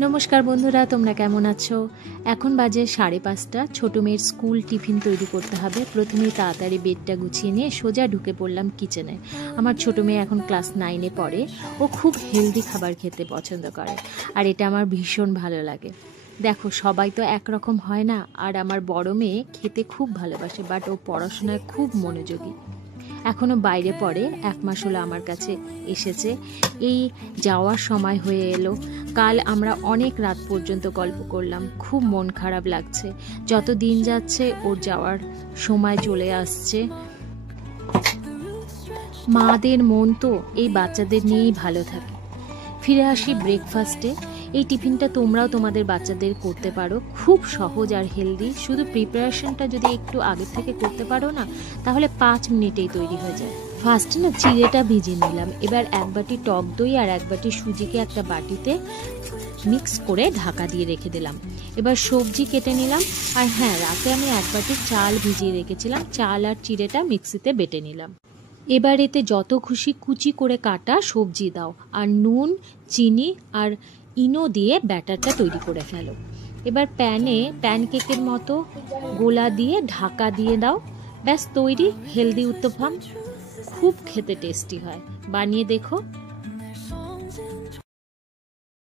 নমস্কার বন্ধুরা, তোমরা কেমন আছো? এখন বাজে 5:30। ছোটো মেয়ের স্কুল টিফিন তৈরি করতে হবে। প্রথমেই তাড়াতাড়ি বেডটা গুছিয়ে নিয়ে সোজা ঢুকে পড়লাম কিচেনে। আমার ছোটো মেয়ে এখন ক্লাস 9-এ পড়ে। ও খুব হেলদি খাবার খেতে পছন্দ করে, আর এটা আমার ভীষণ ভালো লাগে। দেখো, সবাই তো একরকম হয় না। আর আমার বড় মেয়ে খেতে খুব ভালোবাসে, বাট ও পড়াশোনায় খুব মনোযোগী। এখনও বাইরে পড়ে, 1 মাস হলো আমার কাছে এসেছে। এই যাওয়ার সময় হয়ে এলো। কাল আমরা অনেক রাত পর্যন্ত গল্প করলাম, খুব মন খারাপ লাগছে। যত দিন যাচ্ছে ওর যাওয়ার সময় চলে আসছে। মাদের মন তো এই বাচ্চাদের নিয়েই ভালো থাকে। ফিরে আসি ব্রেকফাস্টে। এই টিফিনটা তোমরাও তোমাদের বাচ্চাদের করতে পারো, খুব সহজ আর হেলদি। শুধু প্রিপারেশনটা যদি একটু আগে থেকে করতে পারো না, তাহলে 5 মিনিটেই তৈরি হয়ে যায়। ফার্স্টে না চিড়েটা ভিজিয়ে নিলাম। এবার 1 বাটি টক দই আর 1 বাটি সুজিকে একটা বাটিতে মিক্স করে ঢাকা দিয়ে রেখে দিলাম। এবার সবজি কেটে নিলাম। আর হ্যাঁ, রাতে আমি 1 বাটি চাল ভিজিয়ে রেখেছিলাম। চাল আর চিড়েটা মিক্সিতে বেটে নিলাম। এবার এতে যত খুশি কুচি করে কাটা সবজি দাও, আর নুন, চিনি আর ইনো দিয়ে ব্যাটারটা তৈরি করে ফেলো। এবার প্যানে প্যানকেকের মতো গোলা দিয়ে ঢাকা দিয়ে দাও। ব্যাস তৈরি হেলদি উত্তপম। খুব খেতে টেস্টি হয়, বানিয়ে দেখো।